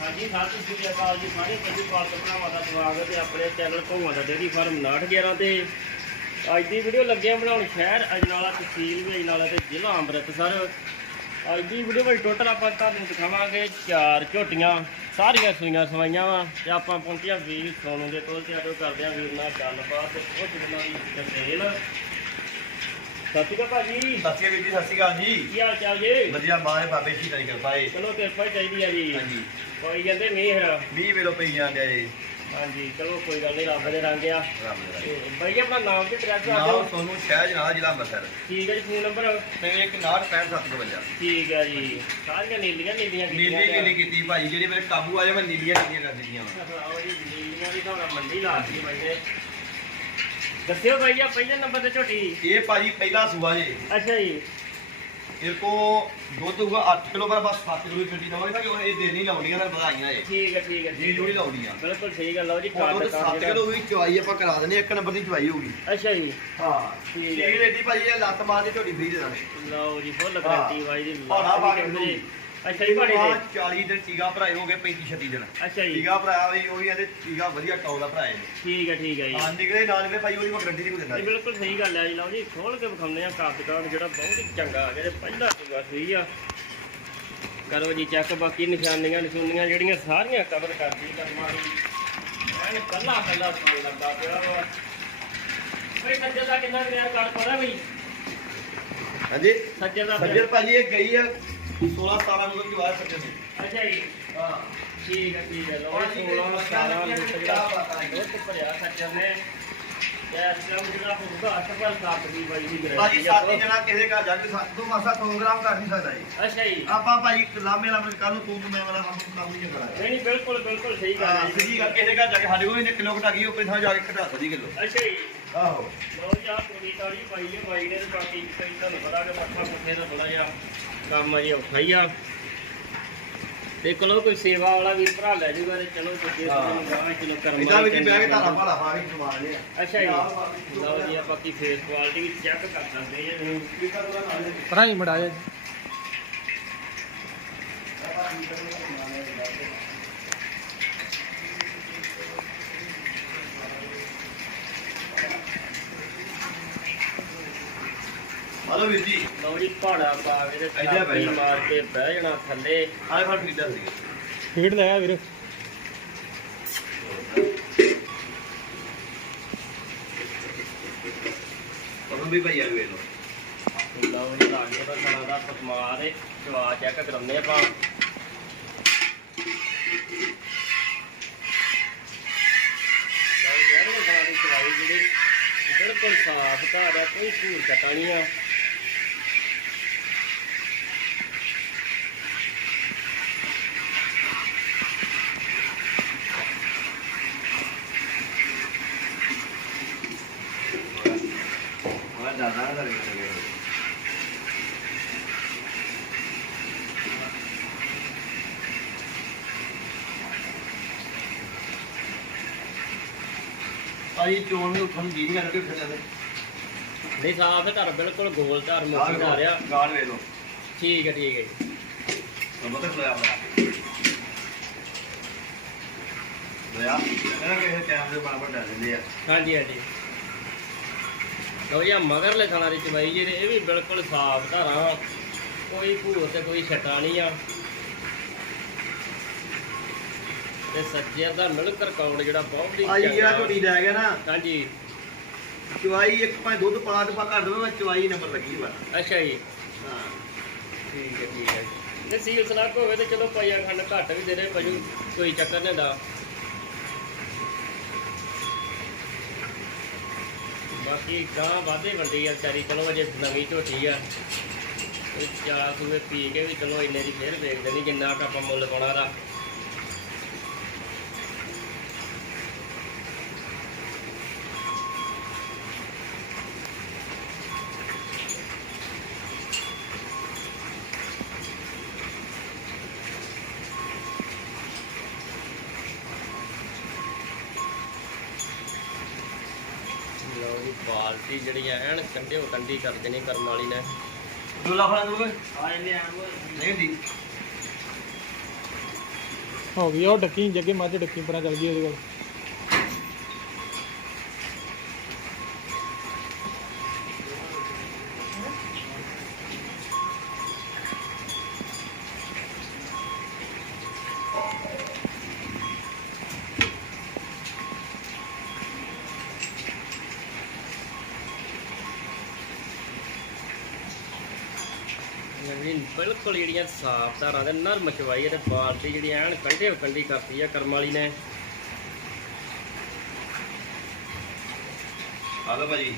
ਹਾਂਜੀ ਸਤਿ ਸ੍ਰੀ ਅਕਾਲ ਜੀ ਸਾਰੇ ਪਸ਼ੂ ਪਾਲਕ ਭਰਾਵਾਂ ਦਾ ਸਵਾਗਤ ਹੈ। ਆਪਣੇ ਚੈਨਲ ਭੋਵਾਂ ਦਾ ਡੇਅਰੀ ਫਾਰਮ 911 ਤੇ। ਅੱਜ ਦੀ ਵੀਡੀਓ ਲੱਗੇ ਬਣਾਉਣ ਸ਼ਹਿਰ ਅਜਨਾਲਾ ਤਹਿਸੀਲ ਵੀ ਅਜਨਾਲਾ ਤੇ ਜ਼ਿਲ੍ਹਾ ਅੰਮ੍ਰਿਤਸਰ। ਅੱਜ ਦੀ ਵੀਡੀਓ ਵਿੱਚ ਟੋਟਲ ਆਪਾਂ ਤੁਹਾਨੂੰ ਦਿਖਾਵਾਂਗੇ ਚਾਰ ਝੋਟੀਆਂ, ਸਾਰੀਆਂ ਸੂਈਆਂ ਸਵਾਈਆਂ ਵਾ ਤੇ ਆਪਾਂ ਪਹੁੰਚਿਆ ਵੀਰ ਸੋਨੂ ਦੇ ਕੋਲ ਤੇ ਆਟੋ ਕਰਦੇ ਆ ਵੀਰ ਨਾਲ ਗੱਲਬਾਤ ਤੇ ਕੁਝ ਦਿਨਾਂ ਡਿਟੇਲ ਸਤਿ ਸ਼੍ਰੀ ਅਕਾਲ ਭਾਜੀ। ਸਤਿ ਸ਼੍ਰੀ ਅਕਾਲ ਵੀਰ ਜੀ ਸਤਿ ਸ਼੍ਰੀ ਅਕਾਲ ਜੀ। ਕੀ ਹਾਲ ਚਾਲ ਜੀ? ਵਧੀਆ ਮਾਰੇ ਬਾਬੇ ਜੀ ਤਰੀ ਕਿਰਪਾ ਏ। ਚਲੋ ਕਿਰਪਾ ਹੀ ਚਾਹੀਦੀ ਆ ਜੀ। ਹਾਂਜੀ। ਕੋਈ ਕਹਿੰਦੇ ਮਿਹਰ 20 ਵੇਲੋ ਪਈ ਜਾਂਦੇ ਆ ਜੀ ਹਾਂਜੀ ਚਲੋ ਕੋਈ ਗੱਲ ਨਹੀਂ ਰੱਬ ਦੇ ਰੰਗ ਆ। ਰਾਮ ਦੇ ਤੇ ਬਾਈ ਆਪਣਾ ਨਾਮ ਤੇ ਐਡਰੈਸ ਦੱਸ ਨਾਮ ਦਿਓ। ਸੋਨੂੰ ਸ਼ਹਿਰ ਜਨਾਲਾ ਜ਼ਿਲ੍ਹਾ ਅੰਮ੍ਰਿਤਸਰ। ਠੀਕ ਹੈ ਜੀ ਫੋਨ ਨੰਬਰ ਤੇ ਇੱਕ 96752 ਠੀਕ ਹੈ ਜੀ। ਸਾਰੀਆਂ ਨੀਲੀਆਂ ਨੀਲੀਆਂ ਨੀਲੀ ਨੀਲੀ ਕੀਤੀ ਭਾਈ ਜਿਹੜੀ ਮੇਰੇ ਕਾਬੂ ਆ ਜਾ ਮੈਂ ਨੀਲੀਆਂ ਨੀਲੀਆਂ ਕਰ ਦਿੱਤੀਆਂ ਵਾ। ਆਓ ਜੀ ਨੀਲੀਆਂ ਦੀ ਤਾਂ ਮੰਡੀ ਦੱਸਿਓ ਬਾਈ ਆ ਪਹਿਲੇ ਨੰਬਰ ਤੇ ਝੋਟੀ। ਇਹ ਭਾਜੀ ਪਹਿਲਾ ਸੂਆ ਜੀ। ਅੱਛਾ ਜੀ। ਇਹ ਕੋ ਦੁੱਧ ਹੋਊਗਾ 8 ਕਿਲੋ ਪਰ ਬਸ 7 ਕਿਲੋ ਦੀ ਗੱਡੀ ਦਵਾਂਗੇ ਤਾਂ ਕਿ ਉਹ ਇਹ ਦੇ ਨਹੀਂ ਲਾਉਂਦੀਆਂ ਤਾਂ ਵਧਾਈਆਂ ਇਹ। ਠੀਕ ਹੈ ਠੀਕ ਹੈ ਜੀ ਜੋੜੀ ਲਾਉਂਦੀਆਂ। ਬਿਲਕੁਲ ਠੀਕ ਹੈ ਲਓ ਜੀ ਕਾਰਡ ਦੁੱਧ 7 ਕਿਲੋ ਦੀ ਚਵਾਈ ਆਪਾਂ ਕਰਾ ਦਿੰਦੇ ਇੱਕ ਨੰਬਰ ਦੀ ਚਵਾਈ ਹੋਊਗੀ। ਅੱਛਾ ਜੀ। ਹਾਂ ਠੀਕ ਹੈ। ਠੀਕ ਰੇਡੀ ਭਾਜੀ ਇਹ ਲੱਤ ਮਾਰ ਦੀ ਝੋਟੀ ਫਰੀ ਦੇ ਦਾਂਗੇ। ਲਓ ਜੀ ਫੁੱਲ ਗਾਰੰਟੀ ਬਾਈ ਦੀ ਪਾ ਕੇ ਕਹਿੰਦੇ। ਦਊਗੀ। ਅੱਛਾ ਜੀ ਭਾੜੇ ਦੇ 40 ਦਿਨ ਟੀਗਾ ਭਰਾਏ ਹੋ ਗਏ 35 36 ਦਿਨ। ਅੱਛਾ ਜੀ। ਟੀਗਾ ਭਰਾਇਆ ਵੀ ਉਹ ਇਹਦੇ ਟੀਗਾ ਵਧੀਆ ਟੌਲ ਦਾ ਭਰਾਏ ਨੇ। ਠੀਕ ਹੈ ਠੀਕ ਹੈ ਜੀ। ਹਾਂ ਨਿਕਲੇ ਨਾ ਨਿਕਲੇ ਭਾਈ ਉਹਦੀ ਮੈਂ ਗਰੰਟੀ ਨਹੀਂ ਕੋਈ ਦਿੰਦਾ। ਇਹ ਬਿਲਕੁਲ ਸਹੀ ਗੱਲ ਹੈ ਜੀ ਲਓ ਜੀ ਖੋਲ ਕੇ ਵਿਖਾਉਂਦੇ ਆ ਕਾਪ ਕਾਪ ਜਿਹੜਾ ਬਹੁਤ ਹੀ ਚੰਗਾ ਆ ਜਿਹੜੇ ਪਹਿਲਾ ਸੂਆ ਸਹੀ ਆ। ਕਰੋ ਜੀ ਚੈੱਕ ਬਾਕੀ ਨਿਸ਼ਾਨੀਆਂ ਨਿਸ਼ਾਨੀਆਂ ਜਿਹੜੀਆਂ ਸਾਰੀਆਂ ਕਵਰ ਕਰਦੀ ਕਰਮਾਂ ਦੀ ਐਨ ਕੱਲਾ ਕੱਲਾ ਸੂਣ ਲੱਗਾ ਪਿਆ ਵਾ। ਬਈ ਸੱਜੇ ਦਾ ਕਿੰਨਾ ਰਿਆ ਕਰ ਪੜਾ ਬਈ ਹਾਂਜੀ। ਸੱਜੇ ਦਾ ਸੱਜਰ ਭਾਜੀ ਇਹ ਗਈ ਆ 16 17 ਨੂੰ ਦੀ ਵਾਰ ਸੱਜਰ ਦੀ ਅੱਛਾ ਜੀ ਹਾਂ ਠੀਕ ਹੈ ਠੀਕ ਹੈ ਭਾਜੀ, 16 17 ਕਿਆ ਲੀਟਰ ਆ ਜਿਹੜਾ ਦੁੱਧ ਭਰਿਆ ਸੱਜੇ ਨੇ। ਗੈਸ ਜਿਹੜਾ ਹੋਊਗਾ 8 ਪਰ 7 ਦੀ ਬਾਈ ਦੀ ਭਾਜੀ ਗਰੰਟੀ ਸਾਥੀ ਜਣਾ ਕਿਸੇ ਘਰ ਜਾ ਕੇ ਤੋਂ ਮਾਸਾ 100 ਗ੍ਰਾਮ ਕਰ ਨਹੀਂ ਸਕਦਾ ਜੀ। ਅੱਛਾ ਜੀ। ਆਪਾਂ ਭਾਜੀ ਲਾਮੇ ਲਾਮੇ ਕੱਲ ਨੂੰ ਤੂੰ ਤੇ ਮੈਂ ਵਾਲਾ ਕੰਮ ਕੰਮ ਨਹੀਂ ਕਰਾਂਗਾ ਨਹੀਂ ਨਹੀਂ ਬਿਲਕੁਲ ਬਿਲਕੁਲ ਸਹੀ ਗੱਲ ਹਾਂ ਜੀ ਸਿੱਧੀ ਗੱਲ ਕਿਸੇ ਘਰ ਜਾ ਕੇ ਸਾਡੇ ਕੋਲ ਇਹਨੇ ਕਿਲੋ ਘਟਾ ਗਈ ਉਹ ਕਿਥਾਂ ਜਾ ਕੇ ਘਟਾ ਸਕਦੀ ਕਿਲੋ। ਅੱਛਾ ਜੀ। ਆਹੋ। ਲੋ ਜੀ ਆਹ ਪੂਰੀ ਤਾੜੀ ਪਾਈ ਹੈ ਬਾਈ ਨੇ ਤੇ ਬਾਕੀ ਕਈ ਤੁਹਾਨੂੰ ਪਤਾ ਕਿ ਮੱਥਾ ਮੁੱਠੇ ਦਾ ਥੋੜਾ ਜਿਹਾ ਕੰਮ ਅਜੇ ਔਖਾ ਹੀ ਆ। ਤੇ ਕੋਲੋਂ ਕੋਈ ਸੇਵਾ ਵਾਲਾ ਵੀ ਭਰਾ ਲੈ ਜੂਗਾ ਤੇ ਚਲੋ ਹਾਂ। ਤੁਹਾਨੂੰ ਗਾਹ ਚਲੋ ਕਰਮ ਇਦਾਂ ਵਿੱਚ ਬਹਿ ਕੇ ਭਾੜਾ ਪਾ ਕੇ ਸਮਾਨ ਲਿਆ। ਅੱਛਾ ਜੀ। ਲਓ ਜੀ ਆਪਾਂ ਕੀ ਫੇਸ ਕੁਆਲਿਟੀ ਵੀ ਚੈੱਕ ਕਰ ਸਕਦੇ ਹਾਂ ਪਰਾਂ ਹੀ ਮੜਾਇਆ ਹਲੋ ਵੀਰ ਜੀ। ਲਓ ਜੀ ਪਹਾੜਾ ਪਾ ਕੇ ਤੇ ਇੱਧਰ ਬਹਿ ਜਾ। ਮਾਰ ਕੇ ਬਹਿ ਜਾਣਾ ਥੱਲੇ। ਆਲੇ ਫੜ ਫੀਡਰ ਸੀ ਫੀਡ ਲੈ ਆ ਵੀਰ। ਉਹਨੂੰ ਵੀ ਭਈਆ ਵੇਖ ਲਓ। ਲਓ ਜੀ ਲਾਗੇ ਦਾ ਖਾਣਾ ਦਾ ਪਸਮਾਰ ਹੈ ਜਵਾ ਚੈੱਕ ਕਰਾਉਂਦੇ ਆਪਾਂ। ਲਓ ਜੀ ਇਹਦੇ ਨਾਲ ਦੀ ਚਵਾਈ ਜਿਹੜੀ ਬਿਲਕੁਲ ਸਾਫ਼ ਘਰ ਆ ਕੋਈ ਧੂੜ ਕਟਾ ਨਹੀਂ ਆ। ਭਾਈ ਚੋਣ ਨੂੰ ਉੱਠਣ ਦੀ ਨਹੀਂ ਕਰਕੇ ਉੱਠ ਜਾਂਦੇ ਨਹੀਂ ਸਾਫ਼ ਹੈ ਘਰ ਬਿਲਕੁਲ ਗੋਲ ਧਾਰ ਮੁੱਕ ਜਾ ਰਿਹਾ ਗਾਲ ਵੇਖ ਲਓ। ਠੀਕ ਹੈ ਠੀਕ ਹੈ ਜੀ। ਤੁਹਾਨੂੰ ਪਤਾ ਖਲਾਇਆ ਬੜਾ ਲਿਆ ਇਹਨਾਂ ਕਿਸੇ ਟਾਈਮ ਦੇ ਡਰ ਦਿੰਦੇ ਆ। ਹਾਂਜੀ ਹਾਂਜੀ। ਲਓ ਜੀ ਮਗਰਲੇ ਖਾਣਾ ਦੀ ਚਵਾਈ ਜਿਹੜੇ ਇਹ ਵੀ ਬਿਲਕੁਲ ਸਾਫ਼ ਧਾਰਾਂ ਕੋਈ ਭੂਰ ਤੇ ਕੋਈ ਛਟਾ ਨਹੀਂ ਆ। ਤੇ ਸੱਜੇ ਦਾ ਮਿਲਕ ਰਿਕਾਰਡ ਜਿਹੜਾ ਬਹੁਤ ਹੀ ਆਈ ਜਿਹੜਾ। ਝੋਟੀ ਲੈ ਗਿਆ ਨਾ। ਹਾਂਜੀ। ਚਵਾਈ ਇੱਕ ਭਾਵੇਂ ਦੁੱਧ ਪਾ ਤੇ ਪਾ ਕਰ ਦੇਵਾਂ ਮੈਂ ਚਵਾਈ ਨੰਬਰ ਲੱਗੀ ਬਸ ਅੱਛਾ ਜੀ। ਹਾਂ। ਠੀਕ ਹੈ ਠੀਕ ਹੈ। ਜੇ ਸੀਲ ਸਲਾਕ ਹੋਵੇ ਤੇ ਚਲੋ ਪਾਈਆ ਖੰਡ ਘੱਟ ਵੀ ਦੇ ਦੇ ਭਾਜੂ ਕੋਈ ਚੱਕਰ ਨਹੀਂ ਦਾ ਬਾਕੀ ਗਾਂ ਵਾਧੇ ਵੰਡੀ ਆ ਵਿਚਾਰੀ ਚਲੋ ਅਜੇ ਨਵੀਂ ਝੋਟੀ ਆ। ਚਾਰ ਸੂਏ ਪੀ ਕੇ ਵੀ ਚਲੋ ਇੰਨੇ ਦੀ ਫੇਰ ਵੇਚ ਦੇਣੀ ਜਿੰਨਾ ਕੁ ਆਪਾਂ ਮੁੱਲ ਪਾਉਣਾ ਦਾ ਲਓ ਜੀ ਬਾਲਟੀ ਜਿਹੜੀ ਆ ਐਨ ਕੰਢਿਓ ਕੰਢੀ ਕਰ ਦੇਣੀ ਕਰਮ ਵਾਲੀ ਨੇ। ਦੁੱਲਾ ਫੜਾ ਦੂਗਾ ਆ ਇਹਨੇ ਆ। ਨਹੀਂ ਦੀ ਹੋ ਗਈ ਉਹ ਡੱਕੀ ਜੱਗੇ ਮੱਝ ਡੱਕੀ ਪਰਾਂ ਚੱਲ ਗਈ ਉਹਦੇ ਕੋਲ। ਨਹੀਂ ਬਿਲਕੁਲ ਜਿਹੜੀਆਂ ਸਾਫ਼ ਧਾਰਾਂ ਦੇ ਨਰਮ ਚਵਾਈ ਤੇ ਬਾਲਟੀ ਜਿਹੜੀ ਐਨ ਕੰਢੇ ਕੰਢੀ ਕਰਤੀ ਆ ਕਰਮ ਵਾਲੀ ਨੇ। ਲਓ ਭਾਜੀ।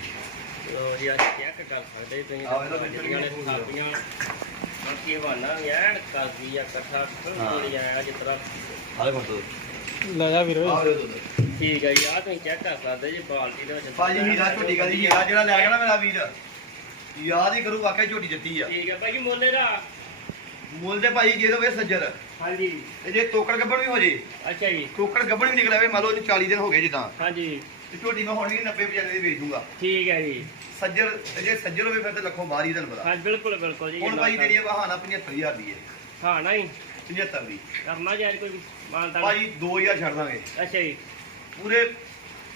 ਲੋ ਜੀ ਚੈੱਕ ਕਰ ਸਕਦੇ ਤੁਸੀਂ ਜਿਹੜੀਆਂ ਨੇ ਥਾਪੀਆਂ ਬਾਕੀ ਹਵਾਨਾ ਵੀ ਐਨ ਕਰਦੀ ਆ ਇਕੱਠਾ ਬਿਲਕੁਲ ਆ ਜਿਸ ਤਰ੍ਹਾਂ। ਆ ਲੈ ਫੋਟੋ ਲੈ ਜਾ ਵੀਰ ਠੀਕ ਹੈ ਜੀ ਆ ਤੁਸੀਂ ਚੈੱਕ ਕਰ ਸਕਦੇ ਜੀ ਬਾਲਟੀ ਦੇ ਵਿੱਚ ਭਾਜੀ ਵੀਰਾ ਝੋਟੀ ਕਦੀ ਗਿਆ ਜਿਹੜਾ ਲੈ ਗਿਆ ਨਾ ਮੇਰਾ ਵੀਰ। ਯਾਦ ਹੀ ਕਰੂ ਵਾਕਿਆ ਝੋਟੀ ਦਿੱਤੀ ਆ। ਠੀਕ ਹੈ ਭਾਈ ਮੁੱਲੇ ਦਾ ਮੁੱਲ ਤੇ ਭਾਈ ਜੇ ਦੋਵੇ ਸੱਜਰ। ਹਾਂਜੀ। ਤੇ ਜੇ ਤੋਕੜ ਗੱਬਣ ਵੀ ਹੋ ਜੇ ਅੱਛਾ ਜੀ। ਤੋਕੜ ਗੱਬਣ ਵੀ ਨਿਕਲ ਆਵੇ ਮੰਨ ਲਓ ਉਹਨੂੰ 40 ਦਿਨ ਹੋ ਗਏ ਜਿੱਦਾਂ। ਹਾਂਜੀ। ਤੇ ਝੋਟੀ ਮੈਂ ਹੁਣ ਵੀ 90 95 ਦੀ ਵੇਚ ਦੂੰਗਾ ਠੀਕ ਹੈ ਜੀ। ਸੱਜਰ ਤੇ ਜੇ ਸੱਜਰ ਹੋਵੇ ਫਿਰ ਤੇ ਲੱਖੋਂ ਬਾਹਰ ਹੀ ਤੁਹਾਨੂੰ ਪਤਾ। ਹਾਂ ਬਿਲਕੁਲ ਬਿਲਕੁਲ ਜੀ ਹੁਣ ਭਾਈ ਆ ਬਹਾਨਾ 75000 ਦੀ ਹੈ ਹਾਂ। ਨਹੀਂ 75 ਦੀ। ਕਰਨਾ ਅੱਜ ਕੋਈ ਮਾਨਤਾ ਭਾਜੀ 2000 ਛੱਡ ਦਾਂਗੇ। ਅੱਛਾ ਜੀ। ਪੂਰੇ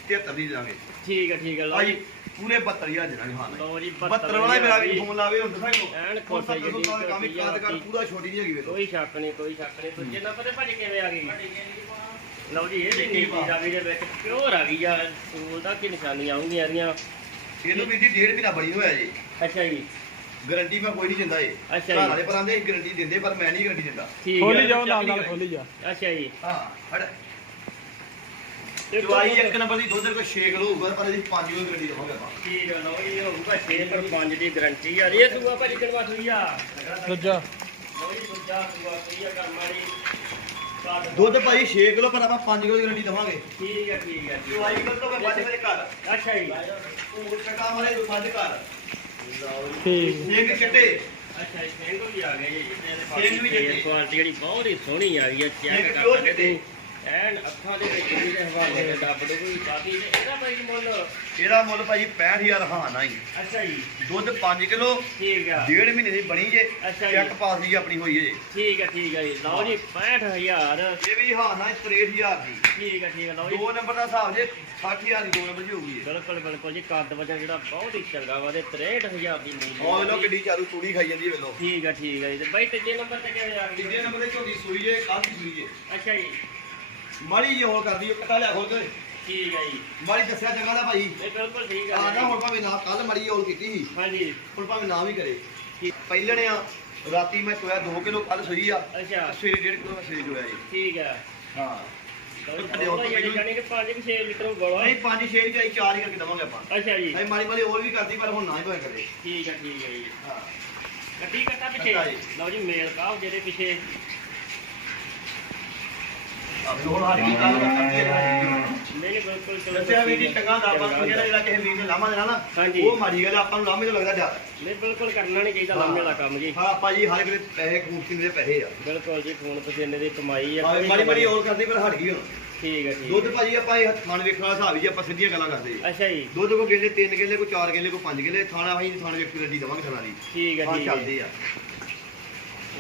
73 ਦੀ ਦਾਂਗੇ। ਠੀਕ ਹੈ ਠੀਕ ਹੈ ਲਓ ਜੀ। ਪੂਰੇ 72000 ਦੇ ਦਾਂਗੇ ਹਾਂ। ਲਓ ਜੀ 72 ਵਾਲਾ ਮੇਰਾ ਵੀ ਫੋਨ ਲਾਵੇ ਹੁਣ ਕੋ ਐਨ ਖੁਸ਼ ਹੈ ਜੀ, ਕੰਮ ਹੀ ਕਾਦ ਕਰ ਪੂਰਾ ਛੋਟੀ ਨਹੀਂ ਹੈਗੀ ਵੇਖੋ ਕੋਈ ਸ਼ੱਕ ਨਹੀਂ ਕੋਈ ਸ਼ੱਕ ਨਹੀਂ। ਦੂਜੇ ਨੰਬਰ ਤੇ ਭਾਜੀ ਕਿਵੇਂ ਆ ਗਈ? ਲਓ ਜੀ ਇਹ ਵੀ ਨੀਤੀ ਦਾ ਵੀ ਦੇ ਵਿੱਚ ਪਿਓਰ ਆ ਗਈ ਆ। ਸਕੂਲ ਦਾ ਕੀ ਨਿਸ਼ਾਨੀਆਂ ਆਉਂਗੀਆਂ ਇਹਦੀਆਂ। ਇਹਨੂੰ ਵੀ ਜੀ ਡੇਢ ਮਹੀਨਾ ਬਣੀ ਹੋਇਆ ਜੀ। ਅੱਛਾ ਜੀ। ਗਾਰੰਟੀ ਮੈਂ ਕੋਈ ਨਹੀਂ ਦਿੰਦਾ ਇਹ। ਅੱਛਾ ਘਰ ਜੀ ਵਾਲੇ ਪਰ ਆਂਦੇ ਗਾਰੰਟੀ ਦਿੰਦੇ ਪਰ ਮੈਂ ਨਹੀਂ ਗਾਰੰਟੀ ਦਿੰਦਾ। ਠੀਕ ਖੋਲੀ ਜਾਓ ਨਾਲ ਨਾਲ ਖੋਲੀ ਜਾ। ਅੱਛਾ ਜੀ। ਹਾਂ ਹੜ ਤੇ ਦਵਾਈ ਇੱਕ ਨੰਬਰ ਦੀ ਦੁੱਧ ਕੋ 6 ਕਿਲੋ ਹੋਊਗਾ ਪਰ ਇਹਦੀ 5 ਕਿਲੋ ਗਾਰੰਟੀ ਦਵਾਂਗੇ ਆਪਾਂ। ਠੀਕ ਹੈ ਲਓ ਜੀ ਹੋਊਗਾ 6 ਪਰ 5 ਦੀ ਗਾਰੰਟੀ ਆ। ਇਹ ਸੂਆ ਭਾਜੀ ਕਿਨਵਾ ਸੂਈ ਆ? ਦੂਜਾ। ਲਓ ਜੀ ਦੂਜਾ ਸੂਆ ਸੂਈ ਆ ਕਰਮ ਵਾਲੀ ਦੁੱਧ ਭਾਈ 6 ਕਿਲੋ ਪਰ ਆਪਾਂ 5 ਕਿਲੋ ਦੀ ਗਾਰੰਟੀ ਦਵਾਂਗੇ। ਠੀਕ ਹੈ ਠੀਕ ਹੈ ਜੀ। ਦਵਾਈ ਕਿਲੋ ਤੋਂ ਮੈਂ ਬੱਚ ਮੇਰੇ ਘਰ। ਅੱਛਾ ਜੀ। ਉਹ ਕਟਾ ਵਾਲੇ ਦੋ ਸਾਡੇ ਘਰ। ਠੀਕ। ਇੱਕ ਚਿੱਟੇ ਅੱਛਾ ਇਹ ਸਿੰਘ ਵੀ ਆ ਗਏ ਜੀ। ਸਿੰਘ ਵੀ ਜਿਹੜੀ ਬਹੁਤ ਹੀ ਸੋਹਣੀ ਆ ਗਈ ਹੈ ਚੈੱਕ ਕਰ ਸਕਦੇ ਐਨ ਅੱਖਾਂ ਦੇ ਵਿੱਚ ਵੀ ਦੇ ਹਵਾਲੇ ਤੇ ਡੱਬ ਡੁੱਬ ਵੀ ਕਾਫੀ ਨੇ ਇਹਦਾ ਭਾਈ ਮੁੱਲ? ਇਹਦਾ ਮੁੱਲ ਭਾਜੀ 65000 ਹਾਂ ਨਾ ਹੀ ਅੱਛਾ ਜੀ। ਦੁੱਧ 5 ਕਿਲੋ ਠੀਕ ਆ। ਡੇਢ ਮਹੀਨੇ ਦੀ ਬਣੀ ਜੇ ਜੀ। ਚੈੱਕ ਪਾਸ ਦੀ ਆਪਣੀ ਹੋਈ ਜੀ। ਠੀਕ ਹੈ ਠੀਕ ਹੈ ਜੀ। ਲਓ ਜੀ 65000 ਇਹ ਵੀ ਹਾਂ ਨਾ 63000 ਦੀ। ਠੀਕ ਹੈ ਠੀਕ ਹੈ ਲਓ ਜੀ। ਦੋ ਨੰਬਰ ਦਾ ਹਿਸਾਬ ਜੇ 60000 ਦੀ ਦੋ ਨੰਬਰ ਦੀ ਹੋਊਗੀ। ਬਿਲਕੁਲ ਬਿਲਕੁਲ ਜੀ ਕੱਦ ਵਜਨ ਜਿਹੜਾ ਬਹੁਤ ਹੀ ਚੰਗਾ ਵਾ ਤੇ 63000 ਦੀ ਉਹ ਮੂਲੀ ਵੇਲੋ ਕਿੱਡੀ ਚਾਰੂ ਤੂੜੀ ਖਾਈ ਜਾਂਦੀ ਹੈ ਵੇਲੋ ਠੀਕ ਹੈ ਠੀਕ ਹੈ ਜੀ। ਤੇ ਬਾਈ ਤੀਜੇ ਨੰਬਰ ਤੇ ਕਿਵੇਂ ਆ ਤੀਜੇ ਨੰਬਰ ਤੇ ਝੋਟੀ ਸੂਈ ਜੇ ਦੀ ਸੂਈ ਜੇ। ਅੱਛਾ ਜੀ। ਮਾੜੀ ਜੀ ਹੋਰ ਕਰਦੀ ਉਹ ਕਟਾ ਲਿਆ ਖੋਲ ਕੇ। ਠੀਕ ਹੈ ਜੀ। ਮਾੜੀ ਦੱਸਿਆ ਚੰਗਾ ਦਾ ਭਾਈ। ਇਹ ਬਿਲਕੁਲ ਠੀਕ ਆ ਨਾ ਹੁਣ ਭਾਵੇਂ ਨਾ ਕੱਲ ਮੜੀ ਹੋਲ ਕੀਤੀ ਸੀ। ਹਾਂਜੀ। ਹੁਣ ਭਾਵੇਂ ਨਾ ਵੀ ਕਰੇ। ਪਹਿਲਣੇ ਆ ਰਾਤੀ ਮੈਂ ਚੋਇਆ 2 ਕਿਲੋ ਕੱਲ ਸੂਈ ਆ। ਅੱਛਾ। ਸਵੇਰੇ 1.5 ਕਿਲੋ ਮੈਂ ਸਵੇਰੇ ਚੋਇਆ ਜੀ। ਠੀਕ ਹੈ। ਹਾਂ ਯਾਨੀ ਕਿ 5 6 ਲੀਟਰ ਗੋਲਾ ਨਹੀਂ 5 6 ਚਾਹੀ 4 ਹੀ ਕਰਕੇ ਦਵਾਂਗੇ ਆਪਾਂ। ਅੱਛਾ ਜੀ। ਨਹੀਂ ਮਾੜੀ ਮਾੜੀ ਹੋਰ ਵੀ ਕਰਦੀ ਪਰ ਹੁਣ ਨਾ ਹੀ ਭਾਵੇਂ ਕਰੇ। ਠੀਕ ਹੈ ਠੀਕ ਹੈ ਜੀ। ਹਾਂ। ਕੱਟਾ ਪਿੱਛੇ। ਕੱਟਾ ਜੀ। ਲਓ ਜੀ ਮੇਲ ਕਾਹ ਜਿਹਦੇ ਪਿੱਛੇ। ਹੁਣ ਹਟ ਗਈ ਕੱਲ ਕਰਦੀ ਹੈ ਨਹੀਂ ਨਹੀਂ ਬਿਲਕੁਲ ਚਲੋ ਦੱਸਿਆ ਵੀ ਜੀ ਠੀਕ ਹੈ। ਚੰਗਾ ਦਾ ਆਪਾਂ ਚੰਗਾ ਨੂੰ ਜਿਹੜਾ ਜਿਹੜਾ ਕਿਸੇ ਵੀਰ ਨੇ ਲਾਮਾ ਦੇਣਾ ਨਾ ਹਾਂਜੀ। ਉਹ ਮਾੜੀ ਗੱਲ ਆ, ਆਪਾਂ ਨੂੰ ਲਾਮੇ ਤੋਂ ਲੱਗਦਾ ਡਰ ਨਹੀਂ ਬਿਲਕੁਲ ਕਰਨਾ ਨਹੀਂ ਚਾਹੀਦਾ ਲਾਮੇ ਵਾਲਾ ਕੰਮ ਜੀ। ਹਾਂ ਆਪਾਂ ਜੀ ਹਰ ਇੱਕ ਦੇ ਪੈਸੇ ਖੂਬਸੀ ਦੇ ਪੈਸੇ ਆ। ਬਿਲਕੁਲ ਜੀ ਖੂਨ ਪਸੀਨੇ ਦੀ ਕਮਾਈ ਆ। ਭਾਵੇਂ ਮਾੜੀ ਮਾੜੀ ਹੋਰ ਕਰਦੀ ਪਰ ਹਟ ਗਈ ਹੁਣ। ਠੀਕ ਹੈ ਠੀਕ ਦੁੱਧ। ਭਾਜੀ ਆਪਾਂ ਇਹ ਥਾਣ ਵੇਖਣ ਵਾਲਾ ਹਿਸਾਬ ਹੀ ਜੀ, ਆਪਾਂ ਸਿੱਧੀਆਂ ਗੱਲਾਂ ਕਰਦੇ ਜੀ ਅੱਛਾ ਜੀ। ਦੁੱਧ ਕੋ ਕਿਲੇ 3 ਕਿਲੇ ਕੋ 4 ਕਿਲੇ ਕੋ 5 ਕਿਲੇ ਥਾਣਾ ਅਸੀਂ ਥਾਣ ਵੇਖ ਰੱਜੀ ਦਵਾਂਗੇ ਥਾਣਾ ਦੀ। ਠੀਕ ਹੈ ਠੀਕ ਹੈ ਚੱਲਦੇ ਆ।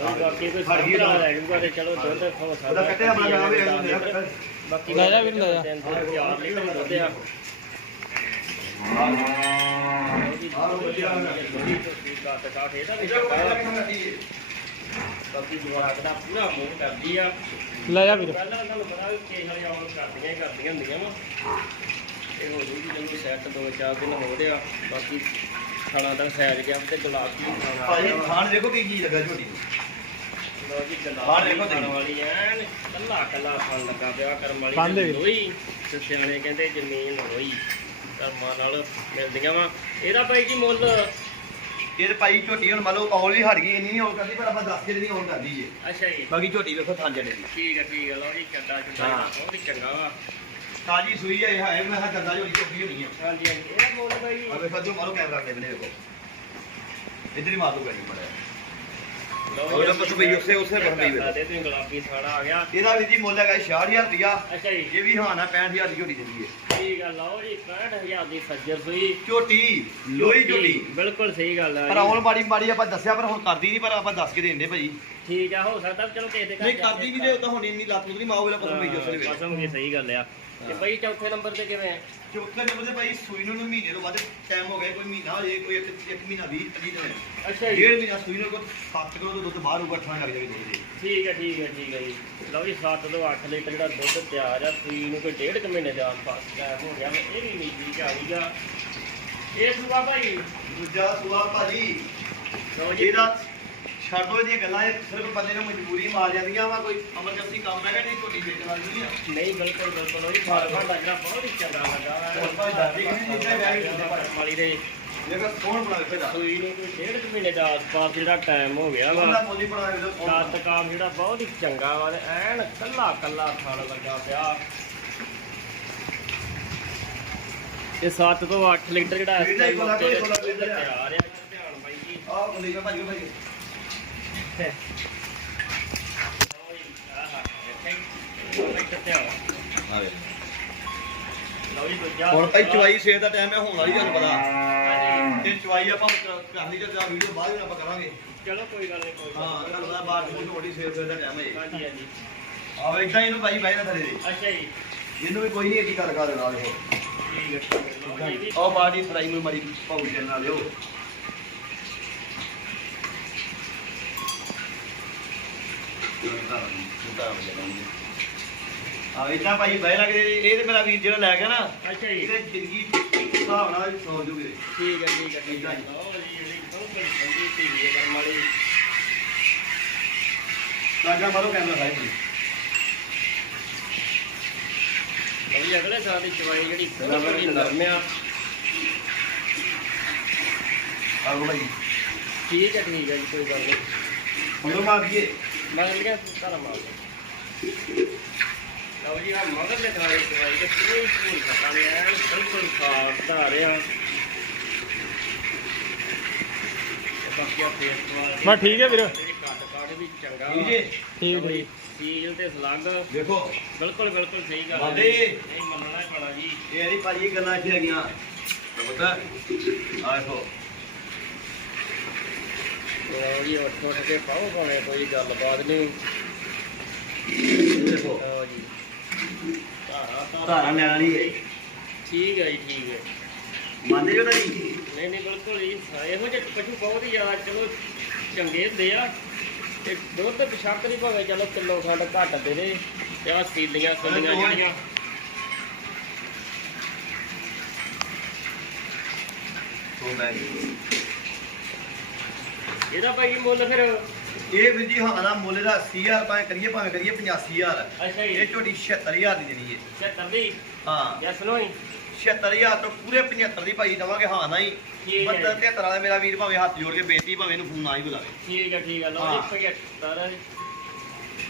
ਬਾਕੀ ਕੋਈ ਹਟ ਗਈ ਸਾਹਮਣਾ ਨਾ। ਲੈ ਜਾਊਗਾ ਤੇ ਚਲੋ ਦੁੱਧ ਹੋ ਸਕਦਾ ਉਹਦਾ ਕੱਟਿਆ ਆਪਣਾ ਗਾਂ ਵੀ ਇਹਨੂੰ ਮੇਰਾ ਕੱਟਿਆ। ਬਾਕੀ ਲੈ ਜਾ ਵੀਰ, ਲੈ ਜਾ। ਆ। ਕਰਦੀ ਲੈ ਜਾ ਵੀਰ। ਪਹਿਲਾਂ ਤੁਹਾਨੂੰ ਪਤਾ ਕੇਸ ਵਾਲੀ ਆਉਣ ਕਰਦੀਆਂ ਹੀ ਕਰਦੀਆਂ ਹੁੰਦੀਆਂ ਵਾ। ਇਹ ਹੋ ਜੂਗੀ ਜਦੋਂ ਸੈੱਟ ਦੋ ਚਾਰ ਦਿਨ ਹੋ ਰਿਹਾ। ਬਾਕੀ ਖਾਣਾ ਦਾ ਸੈਜ ਗਿਆ ਤੇ ਗੁਲਾਬ ਦੀ ਖਾਣਾ। ਭਾਜੀ ਥਾਣ ਦੇਖੋ ਕੀ ਚੀਜ਼ ਲੱਗਾ ਝੋਟੀ ਨੂੰ। ਲੋ ਜੀ ਬਾਹਰ ਦੇਖੋ ਦੀ ਖਾਣ ਤੁਸੀਂ। ਵਾਲੀ ਐਨ ਕੱਲਾ ਕੱਲਾ ਫਲ ਲੱਗਾ ਪਿਆ ਕਰਮ ਵਾਲੀ ਫਲ ਦੇ ਤੇ ਵਿੱਚ। ਲੋਈ ਤੇ ਸਿਆਣੇ ਕਹਿੰਦੇ ਜ਼ਮੀਨ ਹੋਈ ਕਰਮਾਂ ਨਾਲ ਮਿਲਦੀਆਂ ਵਾ। ਇਹਦਾ ਭਾਈ ਜੀ ਮੁੱਲ? ਇਹ ਤੇ ਭਾਈ ਝੋਟੀ ਹੁਣ ਮੰਨ ਲਓ ਔਲ ਵੀ ਹਟ ਗਈ ਇੰਨੀ ਨਹੀਂ ਔਲ ਕਰਦੀ ਪਰ ਆਪਾਂ 10 ਕਿਲੇ ਦੀ ਔਲ ਕਰਦੀ ਏ ਅੱਛਾ ਜੀ। ਬਾਕੀ ਝੋਟੀ ਵੇਖੋ ਥਾਂ ਜਣੇ ਦੀ। ਠੀਕ ਹੈ ਠੀਕ ਹੈ ਲੋ ਜੀ ਚੱਡਾ ਚੁੱਡਾ ਹਾਂ। ਬਹੁਤ ਹੀ ਚੰਗਾ ਵਾ। ਤਾਜੀ ਸੂਈ ਹੈ ਇਹ ਹੈ ਮੈਂ ਕਿਹਾ ਗੰਦਾ ਝੋਟੀ ਝੋਟੀ ਹੋਣੀ ਆ। ਹਾਂਜੀ ਹਾਂਜੀ। ਇਹਦਾ ਮੁੱਲ ਭਾਈ ਜੀ ਆ ਵੇਖੋ ਜੋ ਮਾਰੋ ਕੈਮਰਾ ਅੱਗੇ ਬਨੇ ਵੇਖੋ ਇਧਰ ਹੀ ਮਾਰ ਲਓ ਗਾੜੀ ਮੜਿਆ ਲਓ ਉਹ ਤਾਂ ਪਸ਼ੂ ਬਈ ਉਸੇ- ਉਸੇ ਬਣ ਗਈ ਵੇ। ਦੇ ਤੁਸੀਂ ਗੁਲਾਬੀ ਸਾੜਾ ਆ ਗਿਆ। ਇਹਦਾ ਵੀ ਜੀ ਮੁੱਲ ਹੈਗਾ 66000 ਰੁਪਿਆ ਅੱਛਾ ਜੀ। ਇਹ ਵੀ ਹਾਂ ਨਾ 65000 ਦੀ ਝੋਟੀ ਦਿੰਦੀ ਏ ਠੀਕ ਆ ਲਓ ਜੀ 65000 ਦੀ ਸੱਜਰ ਸੂਈ ਝੋਟੀ ਲੋਹੀ ਝੋਟੀ ਬਿਲਕੁਲ ਸਹੀ ਗੱਲ ਆ ਪਰ। ਹੁਣ ਮਾੜੀ ਮਾੜੀ ਆਪਾਂ ਦੱਸਿਆ ਪਰ ਹੁਣ ਕਰਦੀ ਨਹੀਂ ਪਰ ਆਪਾਂ ਦੱਸ ਕੇ ਦੇਂਦੇ ਭਾਜੀ। ਠੀਕ ਆ ਹੋ ਸਕਦਾ ਚਲੋ ਕਿਸੇ ਦੇ ਘਰ ਨਹੀਂ ਕਰਦੀ ਵੀ ਜੇ ਉਦਾਂ ਹੁਣ ਇੰਨੀ ਲੱਤ ਨਹੀਂ ਮਾਂ ਵੇਲੇ ਪਤਾ ਨਹੀਂ ਜੋਸਲੇ ਵੇਲੇ। ਕਸਮ ਕੀ ਸਹੀ ਗੱਲ ਆ। ਤੇ ਬਈ ਚੌਥੇ ਨੰਬਰ ਤੇ ਕਿਵੇਂ ਆ? ਚੌਥੇ ਨੰਬਰ ਤੇ ਭਾਈ ਸੂਈ ਨੂੰ ਮਹੀਨੇ ਤੋਂ ਵੱਧ ਟਾਈਮ ਹੋ ਗਿਆ ਕੋਈ ਮਹੀਨਾ ਹੋ ਜੇ ਕੋਈ ਇੱਕ ਇੱਕ ਮਹੀਨਾ 20 25 ਦਿਨ। ਅੱਛਾ ਜੀ। ਡੇਢ ਮਹੀਨਾ ਸੂਈ ਨੂੰ ਕੋਈ 7 ਕਿਲੋ ਤੋਂ ਦੁੱਧ ਬਾਹਰ ਉੱਪਰ ਠਾਣ ਲੱਗ ਜਾਵੇ ਦੁੱਧ ਦੀ। ਠੀਕ ਹੈ ਠੀਕ ਹੈ ਠੀਕ ਹੈ ਜੀ। ਲਓ ਜੀ 7 ਤੋਂ 8 ਲੀਟਰ ਜਿਹੜਾ ਦੁੱਧ ਤਿਆਰ ਆ ਸੂਈ ਨੂੰ ਕੋਈ ਡੇਢ ਕੁ ਮਹੀਨੇ ਦੇ ਆਸ-ਪਾਸ ਟਾਈਮ ਹੋ ਗਿਆ। ਇਹ ਵੀ ਨਹੀਂ ਠੀਕ ਆ ਗਈਗਾ ਇਹ ਸੁਬਾ ਭਾਈ? ਦੂਜਾ ਸੂਆ ਭਾਜੀ ਲਓ ਜੀ। ਇਹਦਾ ਛੱਡੋ ਇਹਦੀਆਂ ਗੱਲਾਂ ਇਹ ਸਿਰਫ ਬੰਦੇ ਨੂੰ ਮਜਬੂਰੀ ਮਾਰ ਜਾਂਦੀਆਂ ਵਾ ਕੋਈ ਐਮਰਜੈਂਸੀ ਕੰਮ ਹੈਗਾ ਨਹੀਂ ਝੋਟੀ ਵੇਚਣ ਵਾਲੀ ਨਹੀਂ ਆ। ਨਹੀਂ ਬਿਲਕੁਲ ਬਿਲਕੁਲ ਉਹ ਜੀ ਫਾਰ ਭਾਂਡਾ ਜਿਹੜਾ ਬਹੁਤ ਹੀ ਚੰਗਾ ਲੱਗਾ ਹੋਰ ਭਾਈ ਦੱਸ ਦੇ ਕਿ ਜਿੱਥੇ ਬਹਿ ਕੇ। ਵਾਲੀ ਦੇ ਜੇਕਰ ਸੋਹਣ ਬਣਾ ਕੇ ਫੇਰਾ ਸੂਈ ਨੂੰ ਕੋਈ ਡੇਢ ਕੁ ਮਹੀਨੇ ਦਾ ਆਸ-ਪਾਸ ਜਿਹੜਾ ਟਾਈਮ ਹੋ ਗਿਆ ਉਹਦਾ ਵਾ ਮੋਦੀ ਬਣਾ। ਦੋ ਦਾਤ ਕਾਮ ਜਿਹੜਾ ਬਹੁਤ ਹੀ ਚੰਗਾ ਵਾ ਤੇ ਐਨ ਕੱਲਾ ਕੱਲਾ ਥਣ ਲੱਗਾ ਪਿਆ। ਇਹ 7 ਤੋਂ 8 ਲੀਟਰ ਜਿਹੜਾ ਇਸ ਕੋਈ ਆ। ਤਿਆਰ ਆ ਧਿਆਨ ਬਾਈ ਜੀ। ਆਹ ਬੰਦੇ ਕਾ ਭਾਜੀ ਭਾਜੀ ਹੁਣ ਭਾਈ ਚਵਾਈ ਸੇਰ ਦਾ ਟਾਈਮ ਹੈ ਹੁਣ ਵਾਲੀ ਤੁਹਾਨੂੰ ਪਤਾ। ਤੇ ਚਵਾਈ ਆਪਾਂ ਕਰਨੀ ਤੇ ਤਾਂ ਵੀਡੀਓ ਬਾਅਦ ਵਿੱਚ ਆਪਾਂ ਕਰਾਂਗੇ। ਚਲੋ ਕੋਈ ਗੱਲ ਨਹੀਂ ਕੋਈ ਹਾਂ ਤੁਹਾਨੂੰ ਪਤਾ ਬਾਅਦ ਵਿੱਚ ਛੋਟੀ ਸੇਰ ਸੇਰ ਦਾ ਟਾਈਮ ਹੈ। ਹਾਂਜੀ ਹਾਂਜੀ। ਆਵੇ ਇਦਾਂ ਇਹਨੂੰ ਭਾਈ ਬਾਈ ਨਾ ਥਰੇ ਦੇ ਅੱਛਾ ਜੀ। ਇਹਨੂੰ ਵੀ ਕੋਈ ਨਹੀਂ ਏਡੀ ਗੱਲ ਕਰ ਦੇਣਾ ਦੇਖੋ ਠੀਕ ਹੈ ਠੀਕ ਹੈ। ਲਓ ਜੀ, ਵੀ ਆਹ ਬਾਡੀ ਫਰਾਈ ਨੂੰ ਮਾਰੀ ਪਾਉ ਨਾਲ ਲਿਓ। ਆ ਇਦਾਂ ਭਾਈ ਬਹਿ ਲੱਗੇ ਇਹ ਤੇ ਮੇਰਾ ਵੀਰ ਜਿਹੜਾ ਲੈ ਗਿਆ ਨਾ ਅੱਛਾ ਜੀ। ਇਹਦੇ ਜ਼ਿੰਦਗੀ ਹਿਸਾਬ ਨਾਲ ਸੌ ਜੂਗੇ। ਠੀਕ ਹੈ ਠੀਕ ਹੈ ਠੀਕ ਹੈ। ਲਓ ਜੀ ਜਿਹੜੀ ਬਿਲਕੁਲ ਠੰਡੀ ਧੀਰੀ ਹੈ ਗਰਮ ਵਾਲੀ। ਲਾਗਾ ਮਾਰੋ ਕੈਮਰਾ ਲਓ ਜੀ ਅਗਲੇ ਸਾਲ ਦੀ ਚਵਾਈ ਜਿਹੜੀ ਬਿਲਕੁਲ ਹੀ ਨਰਮ ਆ। ਆਗੋ ਭਾਈ। ਠੀਕ ਹੈ ਠੀਕ ਹੈ ਜੀ ਕੋਈ ਗੱਲ ਨਹੀਂ। ਹੁਣ ਮਾਰ ਦਈਏ। ਮਗਰ ਲਿਆ ਸਾਰਾ ਮਾਲ। ਲਓ ਜੀ ਆ ਮਗਰ ਲੈ ਤੇ ਕੋਈ ਕੋਈ ਨਹੀਂ ਬਿਲਕੁਲ ਠੀਕ ਹੈ ਵੀਰ। ਜਿਹੜੀ ਕੱਟ ਕਾਟ ਵੀ ਚੰਗਾ ਠੀਕ ਜੀ। ਠੀਕ ਜੀ। ਸੀਲ ਤੇ ਸਲੱਗ ਦੇਖੋ। ਬਿਲਕੁਲ ਬਿਲਕੁਲ ਸਹੀ ਗੱਲ ਹੈ। ਨਹੀਂ ਮੰਨਣਾ ਹੀ ਪੈਣਾ ਜੀ। ਇਹ ਨਹੀਂ ਭਾਜੀ ਗੱਲਾਂ ਇੱਥੇ ਹੈਗੀਆਂ। ਪਤਾ ਆਖੋ ਲਓ ਜੀ ਉੱਠ ਉੱਠ ਕੇ ਪਾਓ ਭਾਵੇਂ ਕੋਈ ਗੱਲਬਾਤ ਨਹੀਂ। ਦੇਖੋ। ਲਓ ਜੀ। ਧਾਰਾ ਲੈਣ ਠੀਕ ਹੈ ਜੀ ਠੀਕ ਹੈ ਮੰਨਦੇ ਜੋ? ਨਹੀਂ ਨਹੀਂ ਨਹੀਂ ਬਿਲਕੁਲ ਜੀ ਇਹੋ ਜਿਹੇ ਪਸ਼ੂ ਬਹੁਤ ਹੀ ਜ਼ਿਆਦਾ ਚਲੋ ਚੰਗੇ ਹੁੰਦੇ ਆ। ਤੇ ਦੁੱਧ ਪਛਾਕ ਨਹੀਂ ਭਾਵੇਂ ਚਲੋ ਕਿਲੋ ਖੰਡ ਘੱਟ ਦੇ ਦੇ। ਤੇ ਆ ਸੀਲੀਆਂ ਸੁਲੀਆਂ ਦੋਵੇਂ। ਜਿਹੜੀਆਂ। ਸੋ ਬੈਗ ਇਹਦਾ ਭਾਈ ਮੁੱਲ ਫਿਰ? ਇਹ ਵੀ ਜੀ ਹਾਂ ਨਾ ਮੁੱਲ ਦਾ 80000 ਭਾਵੇਂ ਕਰੀਏ ਭਾਵੇਂ ਕਰੀਏ 85000 ਅੱਛਾ ਇਹ ਜੀ ਝੋਟੀ 76000 ਦੀ ਦੇਣੀ ਹੈ। 76 ਦੀ? ਹਾਂ। ਯੈਸ ਨੋ ਹੀ 76000 ਤੋਂ ਪੂਰੇ 75 ਦੀ ਭਾਈ ਦਵਾਂਗੇ ਹਾਂ ਨਾ ਹੀ ਠੀਕ ਹੈ 72 73 ਵਾਲਾ ਮੇਰਾ ਵੀਰ ਭਾਵੇਂ ਹੱਥ ਜੋੜ ਕੇ ਬੇਨਤੀ ਭਾਵੇਂ ਇਹਨੂੰ ਫੋਨ ਨਾ ਹੀ ਬੁਲਾਵੇ। ਠੀਕ ਹੈ ਠੀਕ ਹੈ ਲਓ ਹਾਂ। ਜੀ 75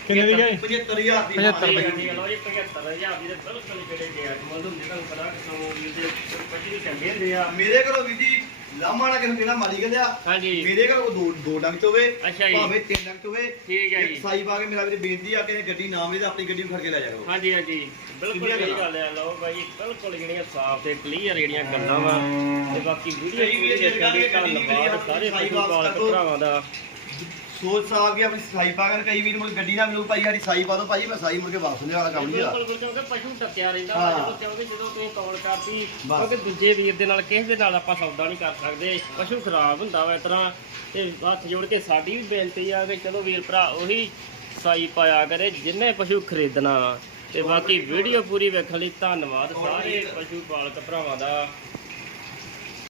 ਕਿੰਨੇ ਦੀ ਗਈ? 75000 ਦੀ ਹਾਂ। ਠੀਕ ਹੈ ਠੀਕ ਹੈ ਲਓ ਜੀ 75000 ਦੀ ਤੇ ਬਿਲਕੁਲ ਜਿਹੜੇ ਜੈਟ ਮੁੱਲ ਹੁੰਦੇ ਤੁਹਾਨੂੰ ਪਤਾ ਕਿ ਸੌ ਵੀਰ ਦੇ ਪੱਚੀ ਚੰਗੇ ਹੁੰਦੇ ਆ। ਮੇਰੇ ਕੋਲ ਵੀ ਜੀ ਲਾਮਾ ਨਾ ਕਿਸੇ ਕਿਹਦਾ ਮਾਲੀ ਕਹਿੰਦਾ ਹਾਂਜੀ। ਮੇਰੇ ਕੋਲ ਦੋ ਦੋ ਡੰਗ ਚ ਹੋਵੇ ਅੱਛਾ ਜੀ। ਭਾਵੇਂ ਤਿੰਨ ਡੰਗ ਚ ਹੋਵੇ ਠੀਕ ਹੈ ਜੀ। ਸਾਈ ਪਾ ਕੇ ਮੇਰਾ ਵੀਰ ਬੇਨਤੀ ਆ ਕਿ ਗੱਡੀ ਨਾ ਮਿਲੇ ਤਾਂ ਆਪਣੀ ਗੱਡੀ ਨੂੰ ਫੜ ਕੇ ਲੈ ਜਾ ਕਰੋ ਹਾਂਜੀ ਹਾਂਜੀ। ਬਿਲਕੁਲ ਸਹੀ ਗੱਲਾਂ। ਹੈ ਲਓ ਭਾਈ ਬਿਲਕੁਲ ਜਿਹੜੀਆਂ ਸਾਫ਼ ਤੇ ਕਲੀਅਰ ਜਿਹੜੀਆਂ ਗੱਲਾਂ ਵਾ ਤੇ ਬਾਕੀ ਵੀਡੀਓ ਸਹੀ ਵੀ ਹੈ, ਜਿਹੜੀ ਸਾਰੇ ਸਾਈ ਪਸ਼ੂ ਵਾਪਸ ਪਾਲਕ ਕਰ ਦਿਓ। ਭਰਾਵਾਂ ਦਾ। ਸੋਚ ਸਾਫ਼ ਗਿਆ ਆਪਣੀ ਸਾਈ ਪਾ ਕੇ ਕਈ ਵੀਰ ਮੁੜ ਗੱਡੀ ਨਾ ਮਿਲੂ ਭਾਈ ਸਾਡੀ ਸਾਈ ਪਾ ਦੋ ਭਾਈ ਮੈਂ ਸਾਈ ਮੁੜ ਕੇ ਵਾਪਸ ਲਿਆ ਵਾਲਾ ਕੰਮ ਨਹੀਂ ਆ ਬਿਲਕੁਲ ਬਿਲਕੁਲ ਕਿਉਂਕਿ ਪਸ਼ੂ ਟੱਕਿਆ ਰਹਿੰਦਾ ਵਾ ਹਾਂ। ਜਦੋਂ ਕਿਉਂਕਿ ਜਦੋਂ ਤੁਸੀਂ ਕਾਲ ਕਰਤੀ ਬਸ। ਕਿਉਂਕਿ ਦੂਜੇ ਵੀਰ ਦੇ ਨਾਲ ਕਿਸੇ ਦੇ ਨਾਲ ਆਪਾਂ ਸੌਦਾ ਨਹੀਂ ਕਰ ਸਕਦੇ ਪਸ਼ੂ ਖਰਾਬ ਹੁੰਦਾ ਵਾ ਇਸ ਤਰ੍ਹਾਂ ਤੇ ਹੱਥ ਜੋੜ ਕੇ ਸਾਡੀ ਵੀ ਬੇਨਤੀ ਆ ਕਿ ਚਲੋ ਵੀਰ ਭਰਾ ਉਹੀ ਸਾਈ ਪਾਇਆ ਕਰੇ ਜਿੰਨੇ ਪਸ਼ੂ ਖਰੀਦਣਾ ਤੇ ਬਾਕੀ ਵੀਡੀਓ ਪੂਰੀ ਵੇਖਣ ਲਈ ਧੰਨਵਾਦ ਸਾਰੇ ਪਸ਼ੂ ਪਾਲਕ ਭਰਾਵਾਂ ਦਾ